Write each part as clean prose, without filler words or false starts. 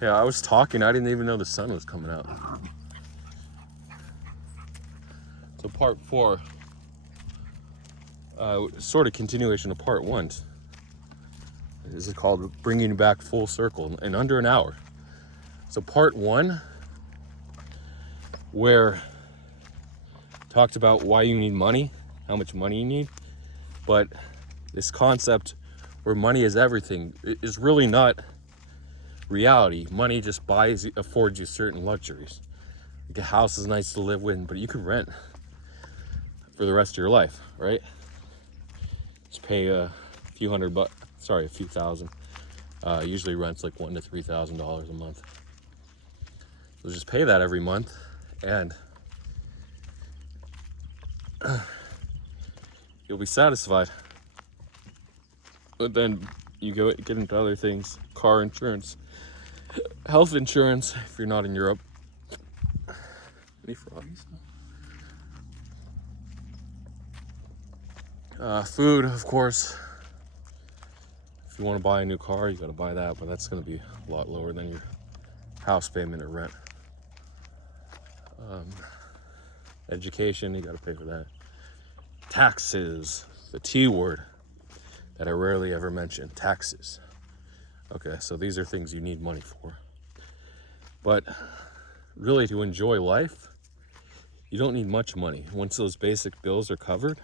Yeah, I was talking. I didn't even know the sun was coming out. So part 4, sort of continuation of part 1. This is called Bringing You Back Full Circle in under an hour. So part 1, where talked about why you need money, how much money you need, but this concept where money is everything is really not reality. Money just affords you certain luxuries. Like a house is nice to live in, but you can rent for the rest of your life, right? Just pay a few thousand. Usually rent's like $1,000 to $3,000 a month. So just pay that every month, and you'll be satisfied. But then you get into other things: car insurance, health insurance if you're not in Europe. Any froggies? Food, of course. If you want to buy a new car, you got to buy that, but that's going to be a lot lower than your house payment or rent. Education, you got to pay for that. Taxes, the T word that I rarely ever mention, taxes. Okay, so these are things you need money for. But really, to enjoy life, you don't need much money. Once those basic bills are covered,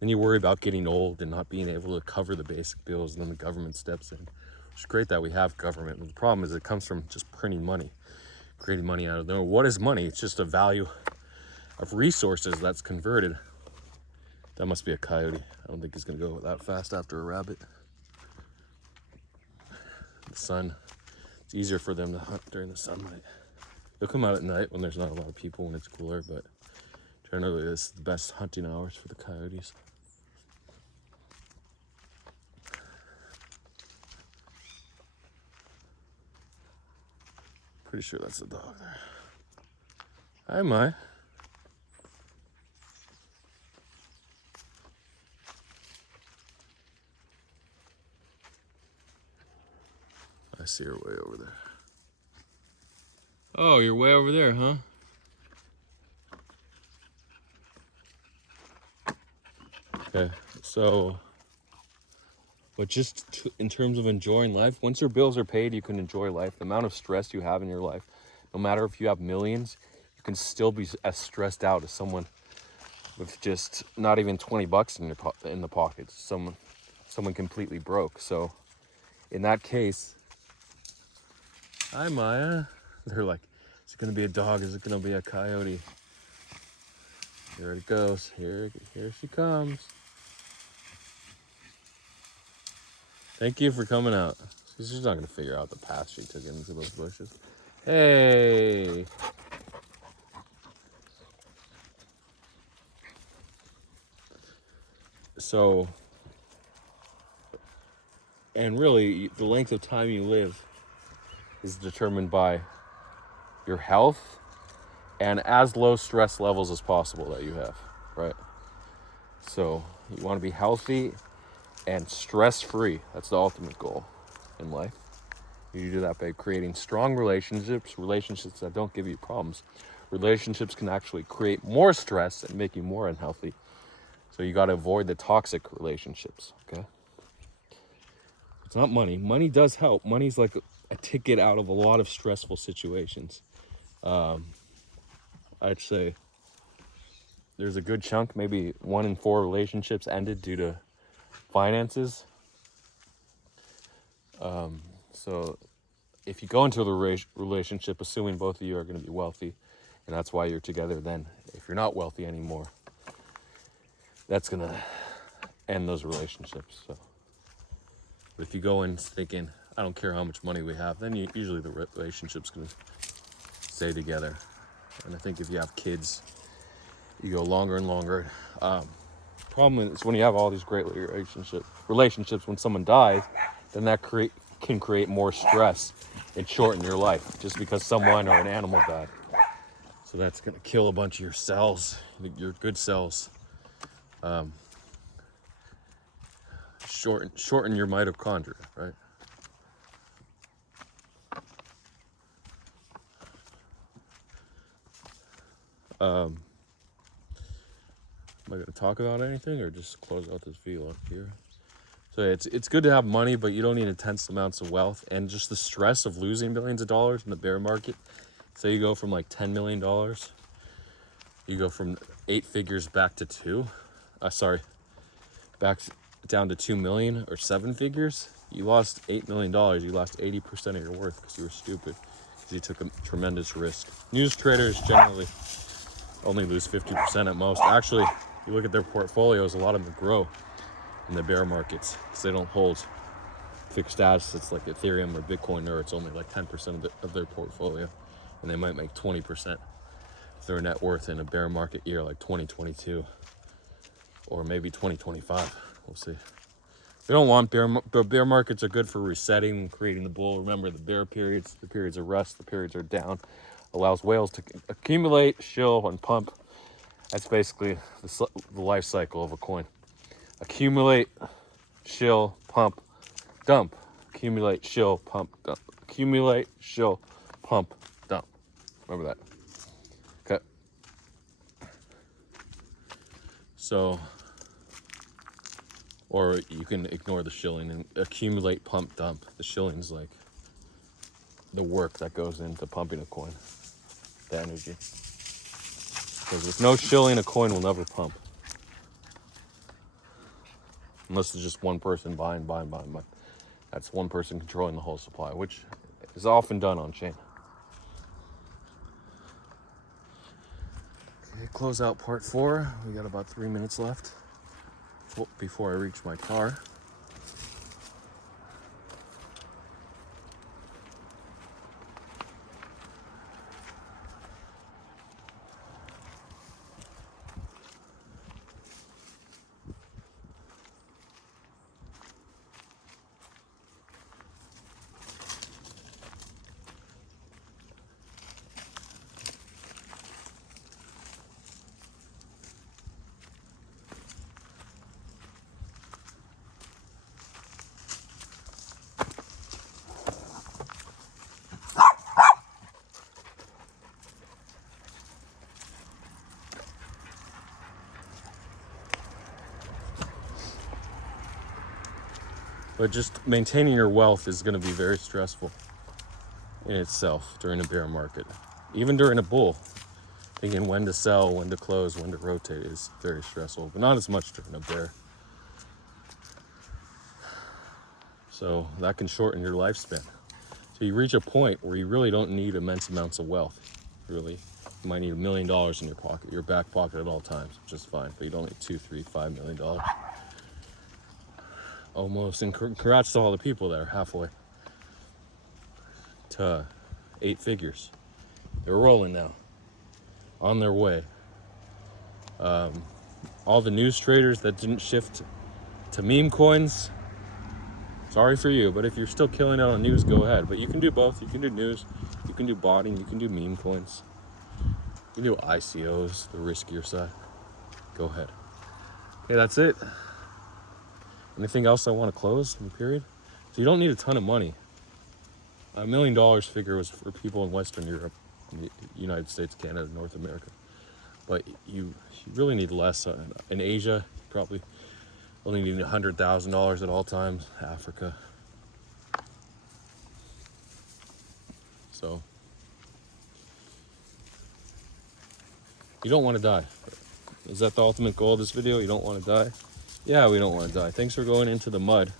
then you worry about getting old and not being able to cover the basic bills, and then the government steps in. It's great that we have government, but the problem is it comes from just printing money, creating money out of nowhere. What is money? It's just a value of resources that's converted. That must be a coyote. I don't think he's gonna go that fast after a rabbit. The sun, it's easier for them to hunt during the sunlight. They'll come out at night when there's not a lot of people, when it's cooler, but generally this is the best hunting hours for the coyotes. Pretty sure that's the dog there. Hi, Mai. I see her way over there. Oh, you're way over there, huh? Okay, so, but just in terms of enjoying life, once your bills are paid, you can enjoy life. The amount of stress you have in your life, no matter if you have millions, you can still be as stressed out as someone with just not even 20 bucks in the pocket. Someone completely broke. So in that case, hi Maya. They're like, is it gonna be a dog? Is it gonna be a coyote? Here it goes. Here she comes. Thank you for coming out. She's not gonna figure out the path she took into those bushes. Hey. So, and really, the length of time you live is determined by your health and as low stress levels as possible that you have, right? So you want to be healthy and stress-free. That's the ultimate goal in life. You do that by creating strong relationships that don't give you problems. Relationships can actually create more stress and make you more unhealthy. So you got to avoid the toxic relationships, okay? It's not money. Money does help. Money's like a ticket out of a lot of stressful situations. I'd say there's a good chunk, maybe 1 in 4 relationships ended due to finances. So if you go into the relationship assuming both of you are going to be wealthy, and that's why you're together, then if you're not wealthy anymore, that's going to end those relationships. So, but if you go in thinking, I don't care how much money we have, then usually the relationship's going to stay together. And I think if you have kids, you go longer and longer. Problem is when you have all these great relationships, when someone dies, then that can create more stress and shorten your life just because someone or an animal died. So that's gonna kill a bunch of your cells, your good cells. Shorten your mitochondria, right? Am I going to talk about anything or just close out this vlog here? So it's good to have money, but you don't need intense amounts of wealth. And just the stress of losing millions of dollars in the bear market. So you go from like $10 million, you go from 8 figures back to back down to 2 million or 7 figures. You lost $8 million. You lost 80% of your worth because you were stupid, because you took a tremendous risk. News traders generally only lose 50% at most. Actually, you look at their portfolios, a lot of them grow in the bear markets because they don't hold fixed assets like Ethereum or Bitcoin, or it's only like 10% of their portfolio, and they might make 20% of their net worth in a bear market year like 2022 or maybe 2025. We'll see. We don't want bear markets are good for resetting and creating the bull. Remember, the periods of rest, the periods are down, allows whales to accumulate, shill, and pump. That's basically the life cycle of a coin. Accumulate, shill, pump, dump. Accumulate, shill, pump, dump. Accumulate, shill, pump, dump. Remember that. Okay. So, or you can ignore the shilling and accumulate, pump, dump. The shilling's like the work that goes into pumping a coin, the energy. Because with no shilling, a coin will never pump. Unless there's just one person buying. That's one person controlling the whole supply, which is often done on chain. Okay, close out part 4. We got about 3 minutes left before I reach my car. But just maintaining your wealth is going to be very stressful in itself during a bear market. Even during a bull, thinking when to sell, when to close, when to rotate is very stressful, but not as much during a bear. So that can shorten your lifespan. So you reach a point where you really don't need immense amounts of wealth, really. You might need $1 million in your back pocket at all times, which is fine, but you don't need $2, $3, $5 million. Almost, and congrats to all the people that are halfway to 8 figures. They're rolling now, on their way. All the news traders that didn't shift to meme coins, sorry for you, but if you're still killing it on news, go ahead. But you can do both. You can do news, you can do botting, you can do meme coins, you can do ICOs, the riskier side. Go ahead. Okay, that's it. Anything else I want to close in the period? So you don't need a ton of money. $1 million figure was for people in Western Europe, the United States, Canada, North America. But you really need less. In Asia, you probably only need $100,000 at all times. Africa. So you don't want to die. Is that the ultimate goal of this video? You don't want to die? Yeah, we don't want to die. Thanks for going into the mud.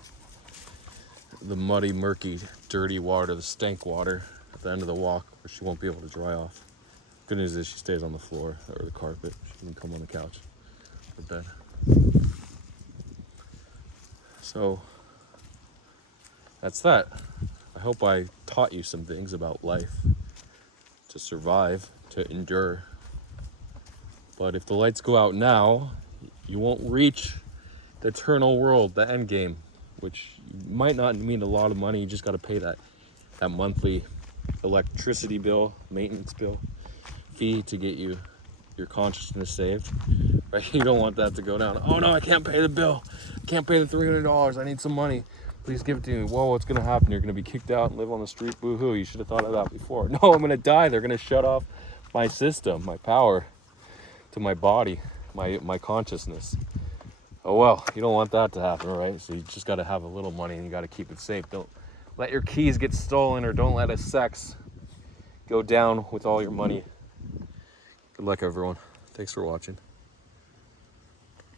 The muddy, murky, dirty water, the stank water at the end of the walk, where she won't be able to dry off. Good news is she stays on the floor or the carpet. She can come on the couch or bed. So that's that. I hope I taught you some things about life, to survive, to endure. But if the lights go out now, you won't reach the eternal world, the end game, which might not mean a lot of money. You just got to pay that monthly electricity bill, maintenance bill fee to get your consciousness saved. Right? You don't want that to go down. Oh no, I can't pay the bill. I can't pay the $300. I need some money. Please give it to me. Whoa, what's going to happen? You're going to be kicked out and live on the street. Boo-hoo. You should have thought of that before. No, I'm going to die. They're going to shut off my system, my power. to my body, my consciousness. Oh well, you don't want that to happen, right? So you just got to have a little money and you got to keep it safe. Don't let your keys get stolen, or don't let a sex go down with all your money. Good luck, everyone. Thanks for watching.